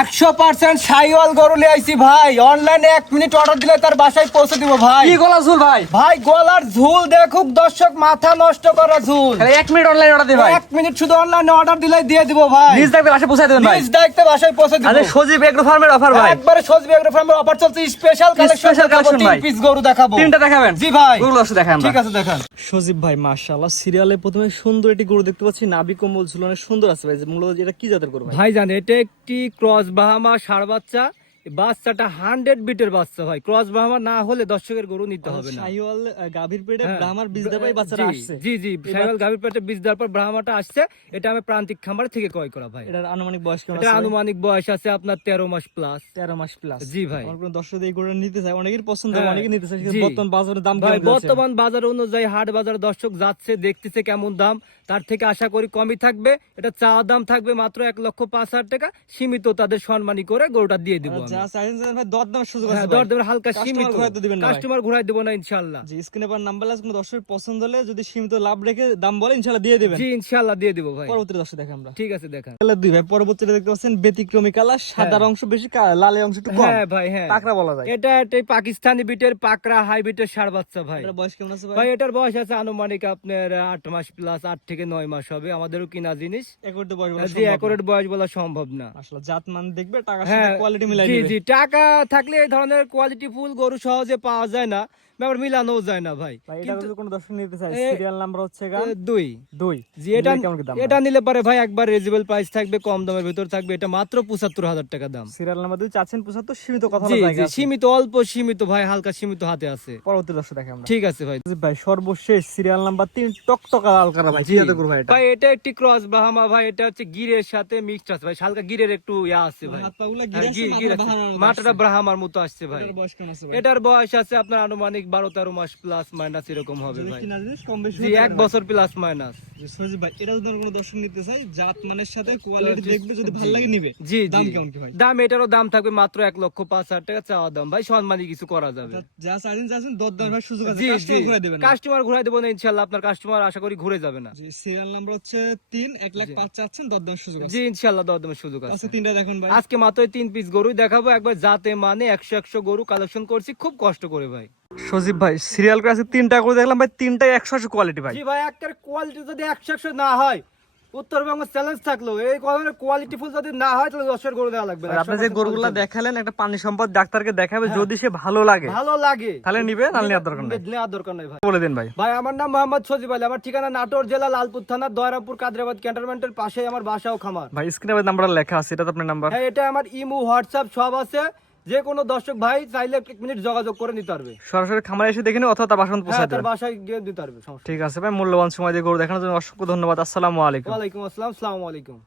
100% শাইওয়াল গরু নিয়ে আইছি ভাই। অনলাইনে 1 মিনিট অর্ডার দিলে তার বাসায় পৌঁছে দিব ভাই। কি গলা ঝুল ভাই? ভাই গলার ঝুল দেখুক দর্শক, মাথা নষ্ট করা ঝুল। 1 মিনিট অনলাইন অর্ডার দে ভাই। 1 মিনিট শুধু অনলাইনে অর্ডার দিলেই দিয়ে দিব ভাই। নিজ দেখতে বাসায় পৌঁছে দেবেন ভাই। নিজ দেখতে বাসায় পৌঁছে দিব। আরে সজীব এগ্রো ফার্মের অফার ভাই। একবারে সজীব এগ্রো ফার্মের অফার চলছে, স্পেশাল কালেকশন দেখাবো। 3 পিস গরু দেখাবো। 3টা দেখাবেন? জি ভাই। গরুগুলো আসলে দেখান। ঠিক আছে দেখান। সজীব ভাই মাশাআল্লাহ, সিরিয়ালে প্রথমে সুন্দর একটি গরু দেখতে পাচ্ছি, নাভি কম্বল ঝুলানো সুন্দর আছে ভাই। মূলত এটা কি জাতের গরু ভাই? ভাই জান এটা একটি ক্রস বাহামা ষাঁড় বাচ্চা। এই বাচ্চাটা 100 বিটের বাচ্চা ভাই। ক্রস বাহামা না হলে দর্শকের গরু নিতে হবে না। শাহিওয়াল গাভীর পেটে হ্যাঁ। ব্রাহ্মার বীজ দেওয়াই বাচ্চারা আসছে। জি জি, শাহিওয়াল গাভীর পেটে বীজ দেওয়ার পর ব্রাহ্মাটা আসছে। এটা আমি প্রান্তিক খামার থেকে ক্রয় করা ভাই। এটার আনুমানিক বয়স কেমন এটা আছে ভাই? আনুমানিক বয়স আছে আপনার 13 মাস প্লাস। 13 মাস প্লাস। জি ভাই। আমার কোন দর্শক এই গরুটা নিতে চায়, অনেকের পছন্দ, হ্যাঁ, অনেকেই নিতে চায়। জি। বর্তমান বাজারের দাম ভাই কেমন যাচ্ছে? বর্তমান বাজার অনুযায়ী হাট বাজার দর্শক যাচ্ছে, দেখতেছে কেমন দাম, তার থেকে আশা করি কমই থাকবে। এটা চা দাম থাকবে মাত্র 1,05,000 টাকা। সীমিত তাদের সম্মানী করে গরুটা দিয়ে দিব আমি। যা চাইছেন ভাই দরদামের সুযোগ আছে হ্যাঁ, ভাই। দরদামের হালকা কাস্টমার সীমিত। ঘুরাইতে দিবেন না ভাই। কাস্টমার ঘুরাই দেব না ইনশাআল্লাহ। জি, স্ক্রিনে পার নাম্বার আছে, কোন দর্শকের পছন্দ হলে যদি সীমিত লাভ রেখে দাম বলে ইনশাআল্লাহ দিয়ে দিবেন। জি ইনশাআল্লাহ দিয়ে দিব ভাই। পরবর্তী দর্শক দেখেন আমরা। ঠিক আছে দেখান। কালার দুই ভাই। পরবর্তীতে দেখতে পাচ্ছেন ব্যতিক্রমী কালার, সাদার অংশ বেশি, লালের অংশ একটু কম। হ্যাঁ ভাই হ্যাঁ। পাকড়া বলা যায়। এটা একটা পাকিস্তানি বিটের পাকড়া হাই বিটের ষাঁড় বাচ্চা ভাই। এটার বয়স কেমন আছে ভাই ভাই? এটার বয়স আছে আনুমানিক আপনার 8 মাস প্লাস, 8 থেকে 9 মাস হবে। আমাদেরও কিনা জিনিস। একবারে বয়স বলা জি সম্ভব না। অ্যাকুরেট বয়স বলা সম্ভব না। আসলে জাত মান দেখবে, টাকার হ্যাঁ সাথে কোয়ালিটি মিলাই জি দিবে। জি, টাকা থাকলে এই ধরনের কোয়ালিটি ফুল গরু সহজে পাওয়া যায় না, আবার মিলানো যায় না ভাই। ভাই এটা কিন্তু যদি কোনো দর্শক নিতে চায়, এ- সিরিয়াল নাম্বার হচ্ছে গা 2 2। জি, এটা কেমন কি দাম? এটা নিলে পারে ভাই একবার রিজনেবল প্রাইস থাকবে, কম দামের ভিতর থাকবে। এটা মাত্র 75,000 টাকা দাম। সিরিয়াল নাম্বার 2 চাচ্ছেন 75, সীমিত কথা জি বলা জি, জায়গা আছে। সীমিত, অল্প সীমিত ভাই, হালকা সীমিত হাতে আছে। পরবর্তী দর্শক দেখে আমরা। ঠিক আছে ভাই। ভাই সর্বশেষ সিরিয়াল নাম্বার 3 টকটকা লাল কালার ভাই। কি জাতের গরু ভাই এটা? ভাই এটা একটি ক্রস ব্রাহ্মা ভাই। এটা হচ্ছে গিরের সাথে মিক্সড আছে ভাই, হালকা গিরের একটু ইয়া আছে ভাই। হাত পাগুলা হ্যাঁ, গিরে আছে, গির মাথাটা আছে। বাহানোর মতো মাথাটা আসছে। ব্রাহ্মার মতো আসছে ভাই। এটার বয়স কেমন আছে ভাই? এটার বয়স আছে আপনার আনুমানিক 12-13 মাস প্লাস মাইনাস এরকম হবে যদি ভাই। কিনা জিনিস কম বেশি জি হতে 1 পারে বছর প্লাস মাইনাস। ভাই। সজীব ভাই এটা যদি কোনো দর্শক নিতে চায়, জাত মানের সাথে কোয়ালিটি দেখবে, যদি ভালো লাগে নিবে। জি দাম জি, কেমন কি ভাই? দাম এটারও দাম থাকবে মাত্র 1,05,000 টাকা চাওয়া দাম ভাই। সম্মানী কিছু করা যাবে। যা চাইছেন দরদামের সুযোগ আছে, জি জি, কাস্টমার ঘুরাই দিবেন না। কাস্টমার ঘুরাই দেবো না ইনশাআল্লাহ। আপনার কাস্টমার আশা করি ঘুরে যাবে না। জি, সিরিয়াল নাম্বার হচ্ছে 3, 1,05,000 চাচ্ছেন, দরদামের সুযোগ আছে। জি ইনশাআল্লাহ দরদামের সুযোগ আছে। আচ্ছা, 3টা দেখুন ভাই। আজকে মাত্র 3 পিস গরুই দেখাবো, একবার জাতে মানে 100 গরু কালেকশন করছি খুব কষ্ট করে ভাই। সজীব ভাই সিরিয়াল করে আছে 3টা করে দেখলাম ভাই, 3টাই 100 কোয়ালিটি ভাই। জি ভাই, একটা কোয়ালিটি যদি 100 না হয়, উত্তরবঙ্গ চ্যালেঞ্জ থাকলো, এই ধরনের কোয়ালিটি ফুল যদি না হয় তাহলে 10 গরু দেওয়া লাগবে না। আপনি যে 100% গরুগুলা quality দেখালেন, একটা পানি সম্পদ ডাক্তারকে দেখাবে, যদি সে ভালো লাগে ভালো লাগে তাহলে নিবে, নাহলে নেওয়ার দরকার নাই। নেওয়ার দরকার নাই ভাই। বলে দিন ভাই। ভাই আমার নাম মোহাম্মদ সজিব আলী। আমার ঠিকানা নাটোর জেলা লালপুর থানা দয়রামপুর কাদরাবাদ ক্যান্টনমেন্টের পাশে আমার বাসা ও খামার। ভাই স্ক্রিনে নাম্বার লেখা আছে, এটা তো আপনার নাম্বার। হ্যাঁ, এটা আমার ইমো হোয়াটসঅ্যাপ সব আছে। যে কোনো দর্শক ভাই চাইলে 1 মিনিট যোগাযোগ করে নিতে পারবে। সরাসরি খামারে এসে দেখে নিন, অথবা তার বাসন হ্যাঁ, পৌঁছে তার দেবেন। বাসায় গিয়ে দিতে পারবে, সমস্যা নেই। ঠিক আছে ভাই, মূল্যবান সময় দিয়ে গরু দেখানোর জন্য অসংখ্য ধন্যবাদ। আসসালামু আলাইকুম। ওয়ালাইকুম আসসালাম, আসসালামু আলাইকুম।